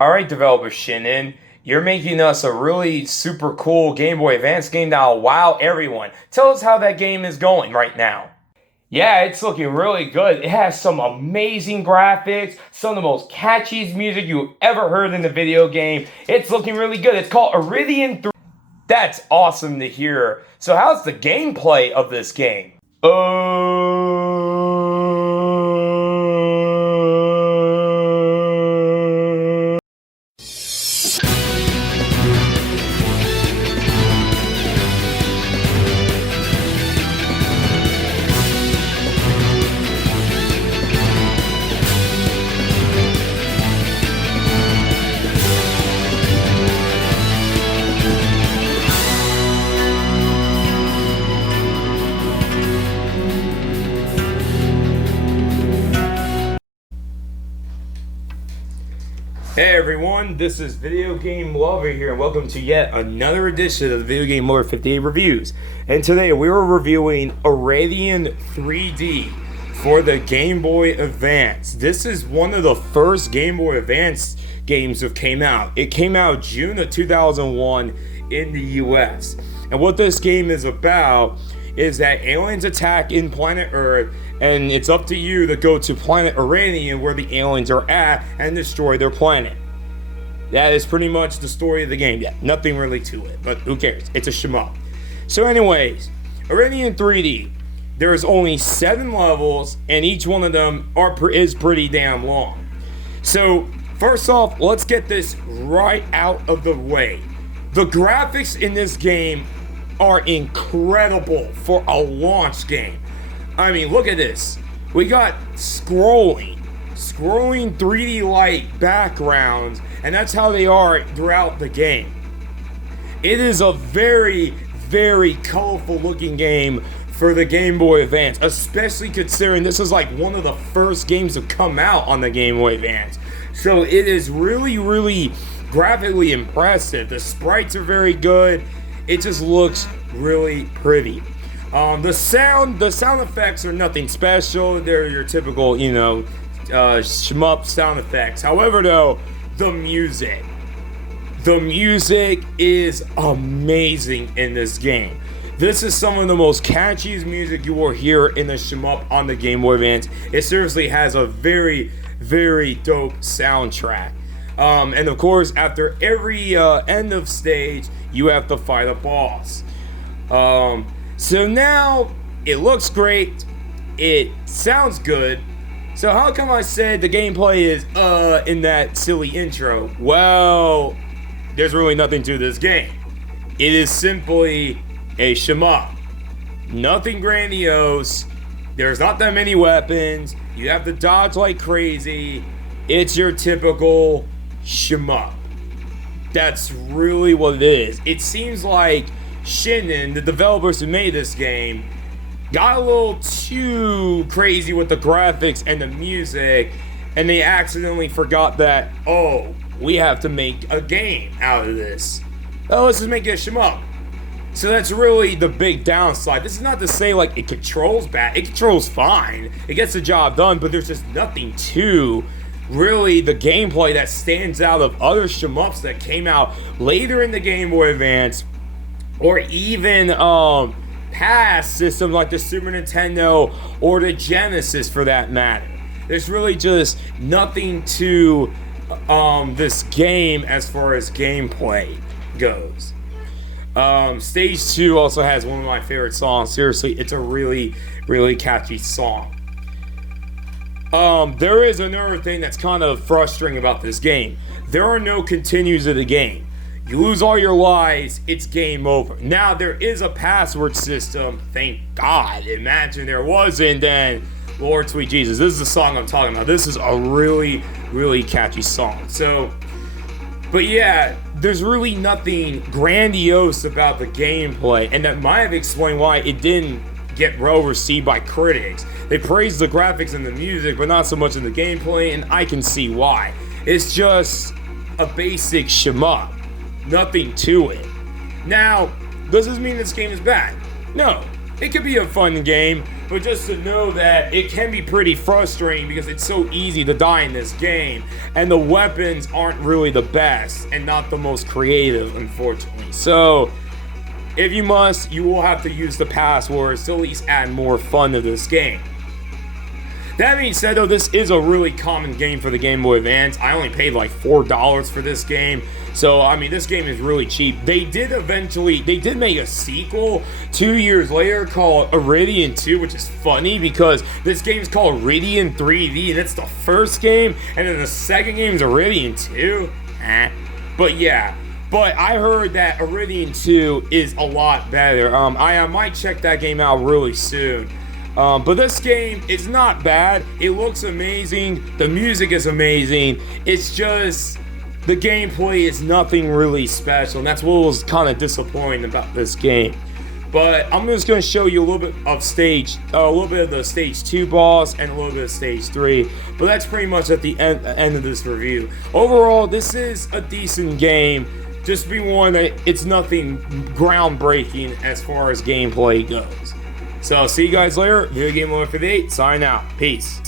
Alright, developer Shin'en, you're making us a really super cool Game Boy Advance game that'll wow everyone. Tell us how that game is going right now. Yeah, it's looking really good. It has some amazing graphics, some of the most catchiest music you've ever heard in a video game. It's looking really good. It's called Iridion 3. That's awesome to hear. So how's the gameplay of this game? Hey everyone, this is Videogamelover here, and welcome to yet another edition of the Videogamelover58 reviews. And today we are reviewing Iridion 3D for the Game Boy Advance. This is one of the first Game Boy Advance games that came out. It came out June of 2001 in the US. And what this game is about is that aliens attack in planet Earth, and it's up to you to go to planet Iridion where the aliens are at and destroy their planet. That is pretty much the story of the game. Yeah, nothing really to it, but who cares? It's a shmup. So anyways, Iridion 3D, there's only 7 levels, and each one of them is pretty damn long. So first off, let's get this right out of the way. The graphics in this game are incredible for a launch game. I mean, look at this. We got scrolling 3D light backgrounds, and that's how they are throughout the game. It is a very, very colorful looking game for the Game Boy Advance, especially considering this is like one of the first games to come out on the Game Boy Advance. So it is really, really graphically impressive. The sprites are very good. It just looks really pretty. The sound effects are nothing special. They're your typical, shmup sound effects. However, though, the music is amazing in this game. This is some of the most catchiest music you will hear in the shmup on the Game Boy Advance. It seriously has a very, very dope soundtrack. And of course, after every end of stage, you have to fight a boss. So now it looks great, it sounds good. So how come I said the gameplay is in that silly intro? Well, there's really nothing to this game. It is simply a shmup. Nothing grandiose. There's not that many weapons. You have to dodge like crazy. It's your typical shmup. That's really what it is. It seems like Shin'en, the developers who made this game, got a little too crazy with the graphics and the music, and they accidentally forgot that, oh, we have to make a game out of this. Oh, let's just make it a shmup. So that's really the big downside. This is not to say like it controls bad. It controls fine. It gets the job done, but there's just nothing to really the gameplay that stands out of other shmups that came out later in the Game Boy Advance, or even past systems like the Super Nintendo or the Genesis for that matter. There's really just nothing to this game as far as gameplay goes. Stage 2 also has one of my favorite songs. Seriously, it's a really, really catchy song. There is another thing that's kind of frustrating about this game. There are no continues of the game. You lose all your lives, it's game over. Now, there is a password system, thank God. Imagine there wasn't, then Lord sweet Jesus. This is the song I'm talking about. This is a really, really catchy song. So, but yeah, there's really nothing grandiose about the gameplay, and that might have explained why it didn't get well received by critics. They praised the graphics and the music, but not so much in the gameplay, and I can see why. It's just a basic shmup. Nothing to it. Now, does this mean this game is bad? No. it could be a fun game, but just to know that it can be pretty frustrating because it's so easy to die in this game, and the weapons aren't really the best and not the most creative, unfortunately. So if you must, you will have to use the passwords to at least add more fun to this game. That being said, though, this is a really common game for the Game Boy Advance. I only paid like $4 for this game. So, I mean, this game is really cheap. They did make a sequel 2 years later called Iridion 2, which is funny because this game is called Iridion 3D, and it's the first game, and then the second game is Iridion 2. But yeah. But I heard that Iridion 2 is a lot better. I might check that game out really soon. But this game is not bad. It looks amazing. The music is amazing. It's just the gameplay is nothing really special, and that's what was kind of disappointing about this game. But I'm just going to show you a little bit of the stage 2 boss and a little bit of stage 3. But that's pretty much at the end of this review. Overall, this is a decent game. Just be warned that it's nothing groundbreaking as far as gameplay goes. So, see you guys later. Videogamelover58, sign out. Peace.